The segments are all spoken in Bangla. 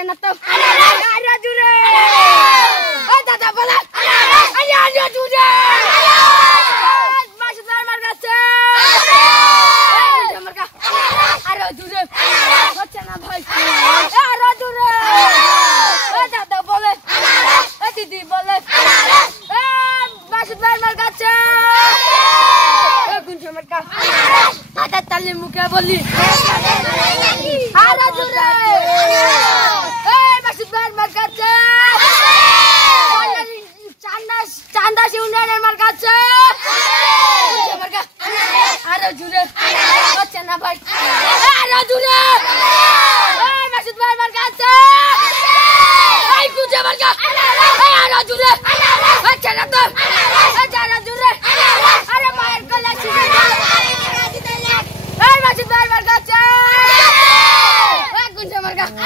হচ্ছে না তো আরে জুরে ওই দাদা বলে আরে জুরে মাসুদ ভাই মার কাছে আরে জুরে হচ্ছে না ভাই আরে জুরে ওই দাদা বলে ওই দিদি বলে মাসুদ ভাই মার কাছে কোন সময় কা দাদা তালে মুখে বলি আরে জুরে মাসুদ ভাই মার কাছে চান্দা ইউনিয়নের মার কাছে আরে জুরে হচ্ছে না ভাই আরে জুরে মাসুদ ভাই মার কাছে এই কুজে মার কাছে আরে জুরে হচ্ছে না তো আরে জুরে আরে মায়ের গলা ছিঁড়ে এই মাসুদ ভাই মার কাছে কুজে মার কাছে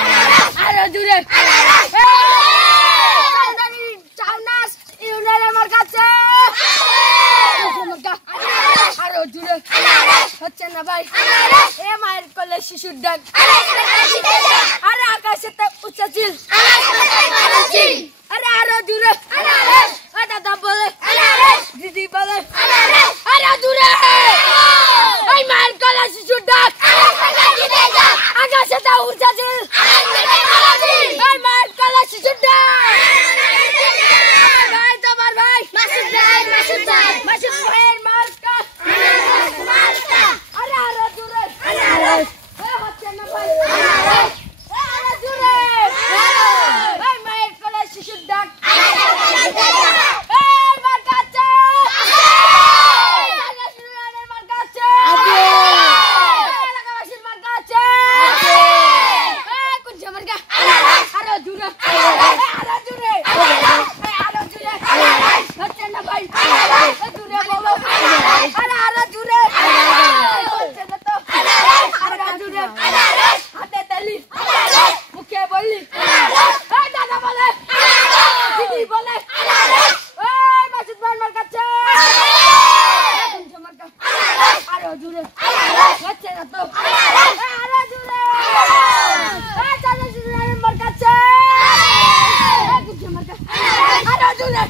আরে জুরে হচ্ছে না ভাই এ মায়ের কোলে শিশুর ডাক আরে আকাশেতে উচ্চা চিল আরে আরো দূরে দাদা বলে দিদি বলে আরে দূরে এই মায়ের কোলে শিশুর ডাক আকাশেতে উচ্চা চিল এই মায়ের কোলে শিশুর ডাক ভাই তোমার ভাই মাসুদ ভাইয়ের মার্কা আরে আরে দূরে হচ্ছে না ভাই আরে দূরে এই মায়ের কোলে শিশুর ডাক এই মার কাছে মার কাছে এলাকাবাসীর মার কাছে কোন সময় আরে দূরে আরে দূরে হচ্ছে না ভাই দূরে বলো আরে আরে দূরে হচ্ছে না তো আরে দূরে হাতে তালি মুখে বললি এই দাদা বলে দিদি বলে এই মাসুদ ভাই মার কাছে আরে দূরে হচ্ছে না তো আরে দূরে এই দাদা শুনে মার কাছে আরে দূরে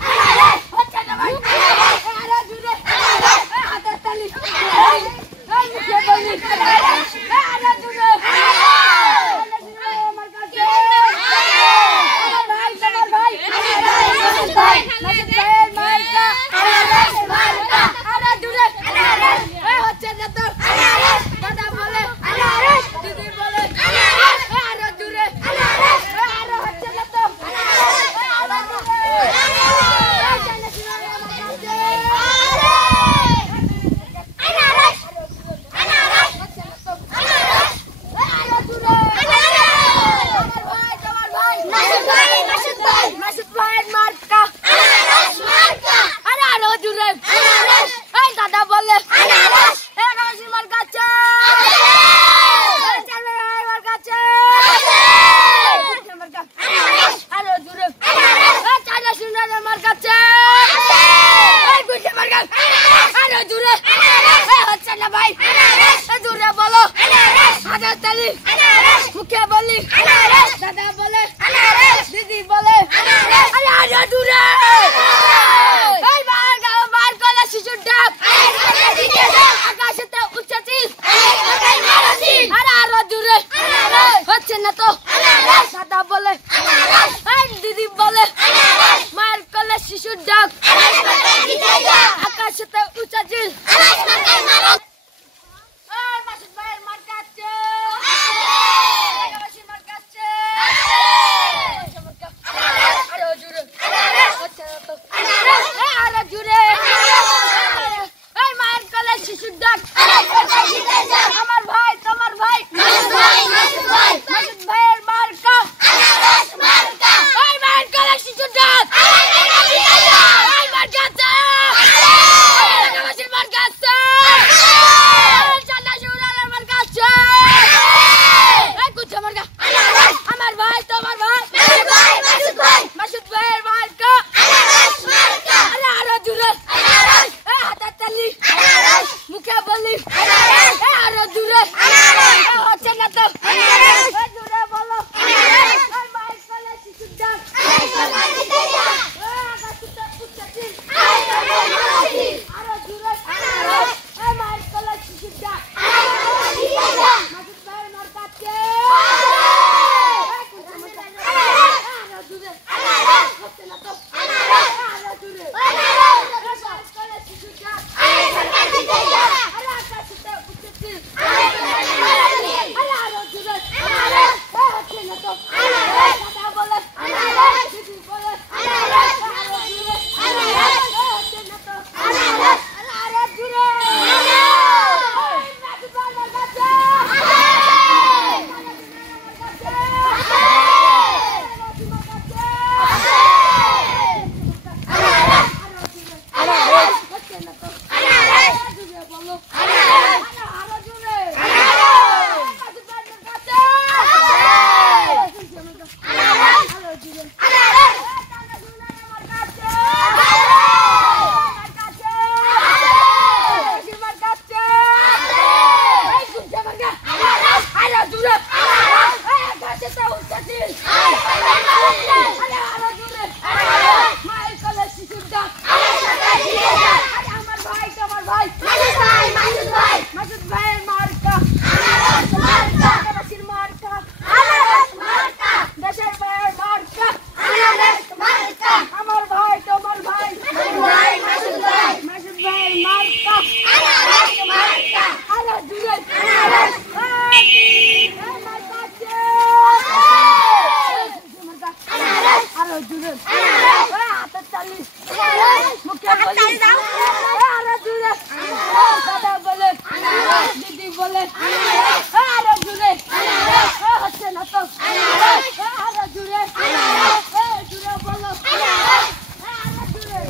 হচ্ছে না ভাই আরে দূরে হাতে তালি এই মুখে বলি আরে দূরে আমার কাছে ভাই তোমার ভাই মাসুদ ভাইয়ের মার্কা আরে দূরে হচ্ছে না তো দাদা বলে দিদি বলে আরে দূরে আরে হচ্ছে না তো আরে মাসুদ ভাইয়ের মার্কা আরে আরো দূরে এই দাদা বলে মার কাছে মার কাছে আরো দূরে চাঁদা শুনে মার কাছে আরো দূরে হচ্ছে না ভাই দূরে বলো হাজার তালি মুখে বলি দাদা বলে দিদি বলে আরে আরে দূরে এই মার গলা শিশুর ডাক আকাশেতে উচ্চা চিল আরে আরো দূরে হচ্ছে না তো দাদা বলে দিদি বলে মায়ের গলা শিশুর ডাক আকাশেতে উচ্চা চিল মাসুদ ভাইয়ের মার কাছে মার কাছে আরে জুড়ে হচ্ছে না তো ভাই মাসুদ ভাইয়ের মার্কা আনারসের মার্কা দেশের ভাইয়ের মার্কা আমার ভাই তোমার ভাই মাসুদ ভাইয়ের মার্কা আরো জুড়ে আরো জুড়ে হাতে চালি মুখে বলি আরো জুড়ে দাদা বলে দিদি বলে আরো জুড়ে হচ্ছে না তো আরো জুড়ে জুড়ে বলো আরো জুড়ে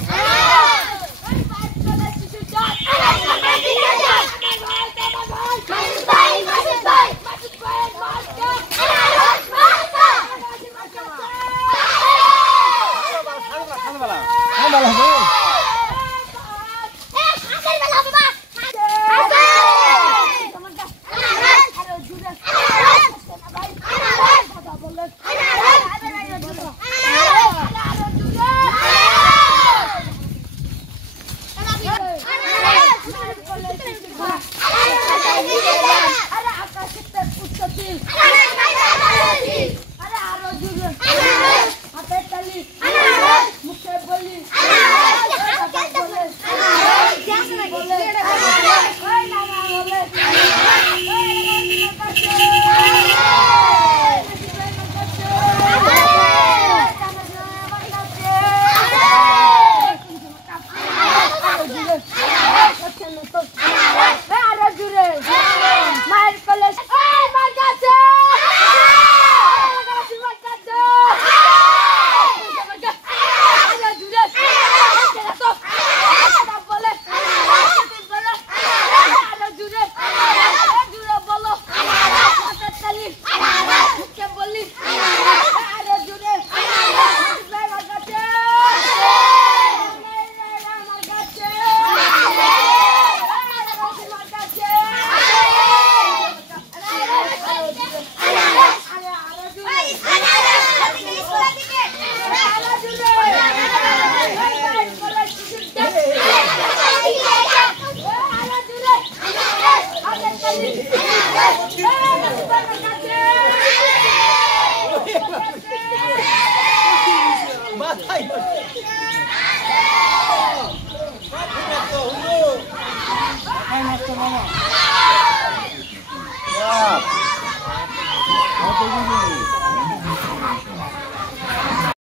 Wow.